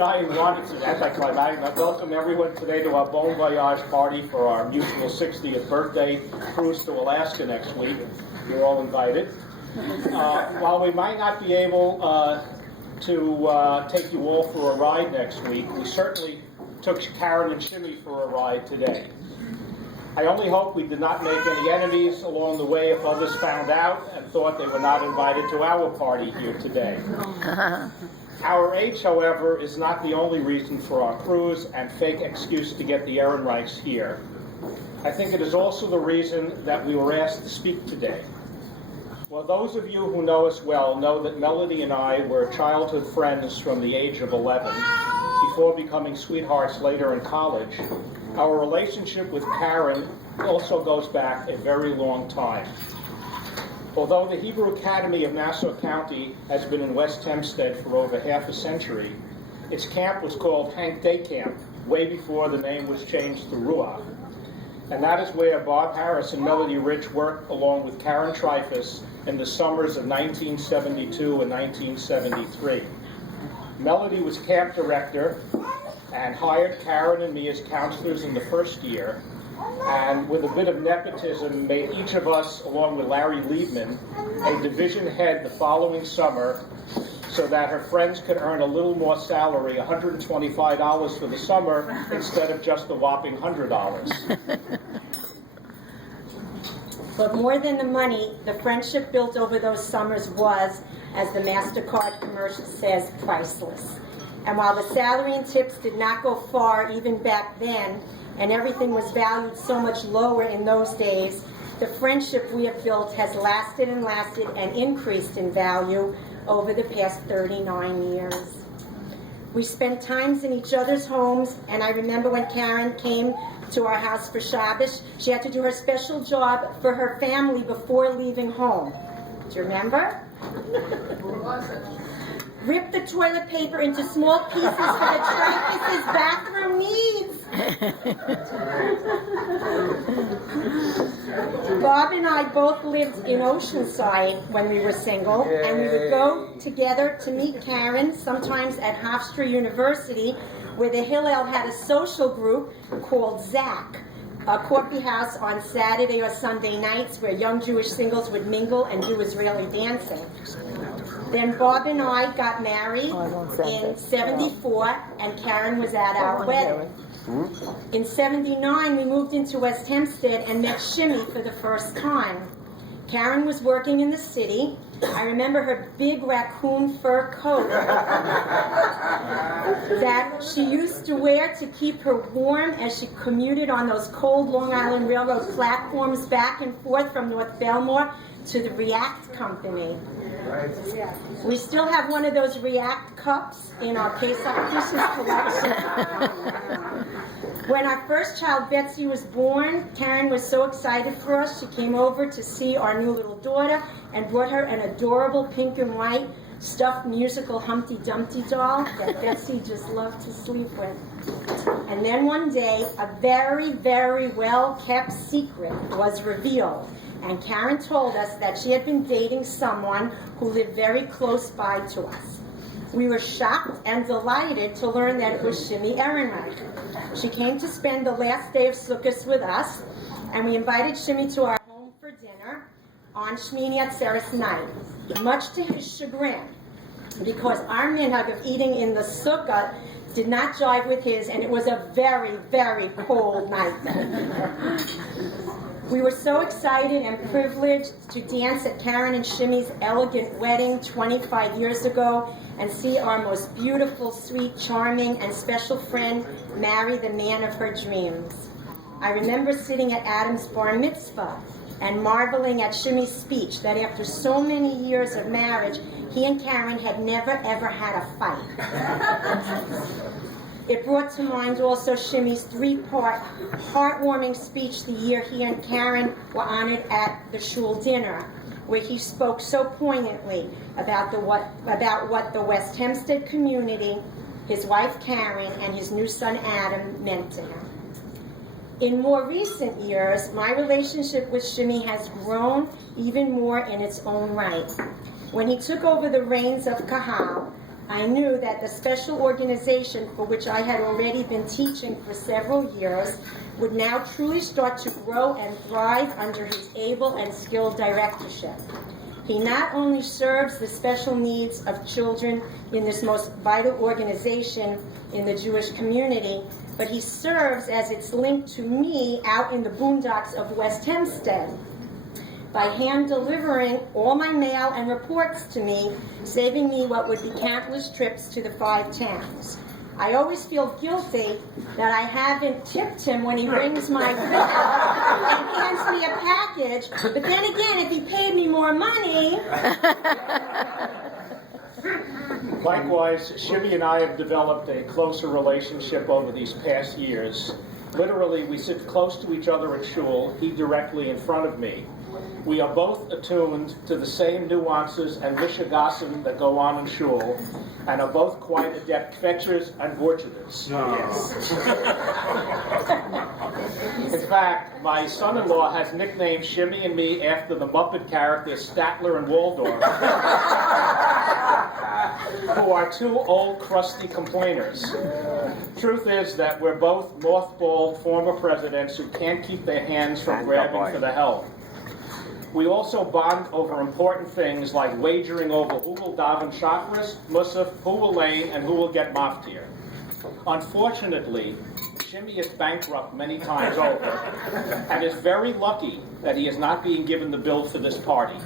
I wanted to, anticlimactic, I welcome everyone today to our Bon Voyage party for our mutual 60th birthday cruise to Alaska next week. You're all invited. While we might not be able to take you all for a ride next week, we certainly took Karen and Shimmie for a ride today. I only hope we did not make any enemies along the way if others found out and thought they were not invited to our party here today. Our age, however, is not the only reason for our cruise and fake excuse to get the errand rights here. I think it is also the reason that we were asked to speak today. Well, those of you who know us well know that Melody and I were childhood friends from the age of 11, before becoming sweethearts later in college. Our relationship with Karen also goes back a very long time. Although the Hebrew Academy of Nassau County has been in West Hempstead for over half a century, its camp was called Hank Day Camp way before the name was changed to Ruach. And that is where Bob Harris and Melody Rich worked along with Karen Trifus in the summers of 1972 and 1973. Melody was camp director and hired Karen and me as counselors in the first year, and with a bit of nepotism made each of us, along with Larry Liebman, a division head the following summer so that her friends could earn a little more salary, $125 for the summer instead of just a whopping $100. But more than the money, the friendship built over those summers was, as the MasterCard commercial says, priceless. And while the salary and tips did not go far even back then, and everything was valued so much lower in those days, the friendship we have built has lasted and lasted and increased in value over the past 39 years. We spent times in each other's homes, and I remember when Karen came to our house for Shabbos, she had to do her special job for her family before leaving home. Do you remember? Rip the toilet paper into small pieces for the Trifus's bathroom needs. Bob and I both lived in Oceanside when we were single, and we would go together to meet Karen, sometimes at Hofstra University, where the Hillel had a social group called Zach, a coffee house on Saturday or Sunday nights where young Jewish singles would mingle and do Israeli dancing. Then Bob and I got married in 74, and Karen was at our wedding. In 79, we moved into West Hempstead and met Shimmie for the first time. Karen was working in the city. I remember her big raccoon fur coat that she used to wear to keep her warm as she commuted on those cold Long Island Railroad platforms back and forth from North Belmore to the React Company. We still have one of those React cups in our Pesach dishes collection. When our first child, Betsy, was born, Karen was so excited for us. She came over to see our new little daughter and brought her an adorable pink and white stuffed musical Humpty Dumpty doll that Betsy just loved to sleep with. And then one day, a very, very well-kept secret was revealed. And Karen told us that she had been dating someone who lived very close by to us. We were shocked and delighted to learn that it was Shimmie Ehrenreich. She came to spend the last day of Sukkot with us, and we invited Shimmie to our home for dinner on Shmini Atzeres night, much to his chagrin, because our minhag of eating in the sukkah did not jive with his, and it was a very, very cold night then. We were so excited and privileged to dance at Karen and Shimmie's elegant wedding 25 years ago and see our most beautiful, sweet, charming, and special friend marry the man of her dreams. I remember sitting at Adam's bar mitzvah and marveling at Shimmie's speech that after so many years of marriage, he and Karen had never ever had a fight. It brought to mind also Shimmie's three-part heartwarming speech the year he and Karen were honored at the shul dinner, where he spoke so poignantly about what the West Hempstead community, his wife Karen, and his new son Adam meant to him. In more recent years, my relationship with Shimmie has grown even more in its own right. When he took over the reins of Kahal, I knew that the special organization for which I had already been teaching for several years would now truly start to grow and thrive under his able and skilled directorship. He not only serves the special needs of children in this most vital organization in the Jewish community, but he serves as its link to me out in the boondocks of West Hempstead by hand-delivering all my mail and reports to me, saving me what would be countless trips to the 5 towns. I always feel guilty that I haven't tipped him when he rings my bell and hands me a package, but then again, if he paid me more money... Likewise, Shimmie and I have developed a closer relationship over these past years. Literally, we sit close to each other at shul, he directly in front of me. We are both attuned to the same nuances and mishigasim that go on in shul, and are both quite adept fetchers and vorchiders. In fact, my son-in-law has nicknamed Shimmie and me after the Muppet characters Statler and Waldorf, who are 2 old, crusty complainers. Truth is that we're both mothballed former presidents who can't keep their hands from grabbing for the helm. We also bond over important things like wagering over who will daven chakras, musaf, who will lane, and who will get maftir. Unfortunately, Shimmie is bankrupt many times over, and is very lucky that he is not being given the bill for this party.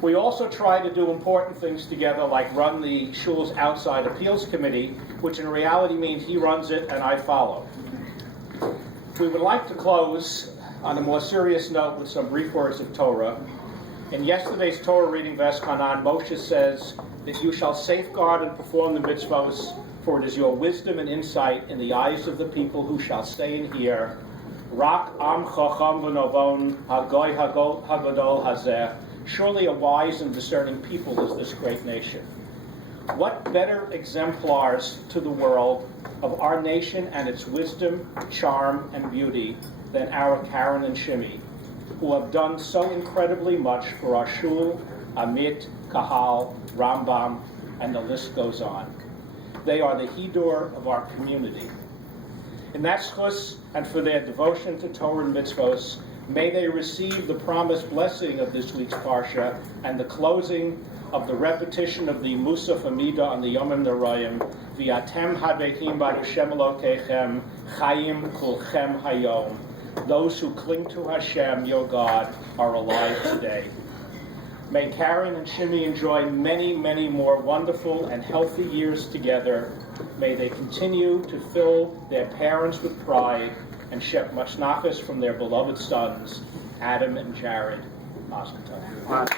We also try to do important things together, like run the shul's outside appeals committee, which in reality means he runs it and I follow. We would like to close on a more serious note with some brief words of Torah. In yesterday's Torah reading, Veschanan, Moshe says that you shall safeguard and perform the mitzvahs, for it is your wisdom and insight in the eyes of the people who shall stay and hear. Rak am chacham v'novon hagoy hagadol hazeh. Surely a wise and discerning people is this great nation. What better exemplars to the world of our nation and its wisdom, charm, and beauty than our Karen and Shimmie, who have done so incredibly much for our shul, Amit, Kahal, Rambam, and the list goes on. They are the hidur of our community. In that schus and for their devotion to Torah and mitzvos, may they receive the promised blessing of this week's parsha and the closing of the repetition of the Musaf Amida on the Yomim Narayim, V'atem habehim b'Hashem Elokechem, Chayim kulchem hayom. Those who cling to Hashem, your God, are alive today. May Karen and Shimmie enjoy many, many more wonderful and healthy years together. May they continue to fill their parents with pride and shep much nachas from their beloved sons, Adam and Jared. Mazel tov.